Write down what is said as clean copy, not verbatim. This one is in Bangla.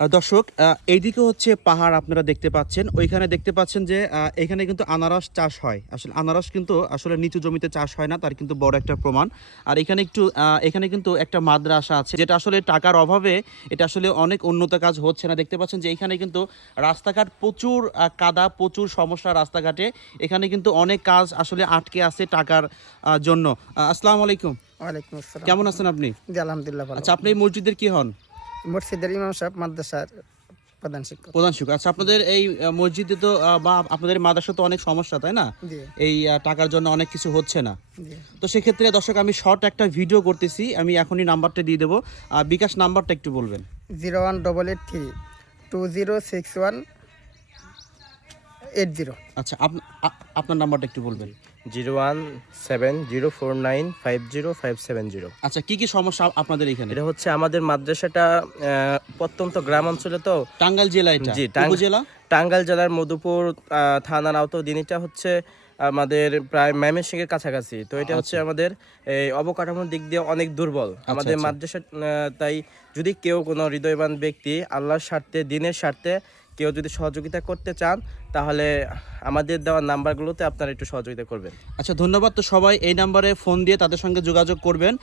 দর্শক, এইদিকে হচ্ছে পাহাড় আপনারা দেখতে পাচ্ছেন, ওইখানে দেখতে পাচ্ছেন যে এখানে কিন্তু আনারস চাষ হয়। আসলে আনারস কিন্তু আসলে নিচু জমিতে চাষ হয় না, তার কিন্তু বড় একটা প্রমাণ। আর এখানে কিন্তু একটা মাদ্রাসা আছে, যেটা আসলে টাকার অভাবে এটা আসলে অনেক উন্নত কাজ হচ্ছে না। দেখতে পাচ্ছেন যে এখানে কিন্তু রাস্তাঘাট প্রচুর কাদা, প্রচুর সমস্যা রাস্তাঘাটে। এখানে কিন্তু অনেক কাজ আসলে আটকে আছে টাকার জন্য। আসসালামু আলাইকুম। ওয়ালাইকুম আসসালাম। কেমন আছেন আপনি? জি, আলহামদুলিল্লাহ ভালো। আচ্ছা, আপনি এই মসজিদের কি হন? মসজিদের ইমাম সাহেব, মাদ্রাসার প্রধান শিক্ষক। প্রধান শিক্ষক। আচ্ছা, আপনাদের এই মসজিদে তো বা আপনাদের মাদ্রাসা তো অনেক সমস্যা, তাই না? জি এই টাকার জন্য অনেক কিছু হচ্ছে না। জি। তো সেক্ষেত্রে দর্শক, আমি শর্ট একটা ভিডিও করতেছি, আমি এখনই নাম্বারটা দিয়ে দেবো। বিকাশ নাম্বারটা একটু বলবেন। 01883 2061880। আচ্ছা, আপনার নাম্বারটা একটু বলবেন। 01704950570। আচ্ছা, কি কি সমস্যা আপনাদের এখানে? এটা হচ্ছে আমাদের মাদ্রাসাটা প্রত্যন্ত গ্রাম অঞ্চলে তো। টাঙ্গাইল জেলা এটা? জি, উপজেলা? টাঙ্গাইল জেলার মধুপুর থানার আওতাধীন। এটা হচ্ছে আমাদের প্রায় ময়মনসিংহের কাছাকাছি। তো এটা হচ্ছে আমাদের এই অবকাঠামোর দিক দিয়ে অনেক দুর্বল আমাদের আচ্ছা। মাদ্রাসা। তাই যদি কেউ কোনো হৃদয়বান ব্যক্তি আল্লাহর স্বার্থে, দিনের স্বার্থে কেউ যদি সহযোগিতা করতে চান, তাহলে আমাদের দেওয়া নাম্বারগুলোতে আপনারা একটু সহযোগিতা করবেন। আচ্ছা, ধন্যবাদ। তো সবাই এই নাম্বারে ফোন দিয়ে তাদের সঙ্গে যোগাযোগ করবেন।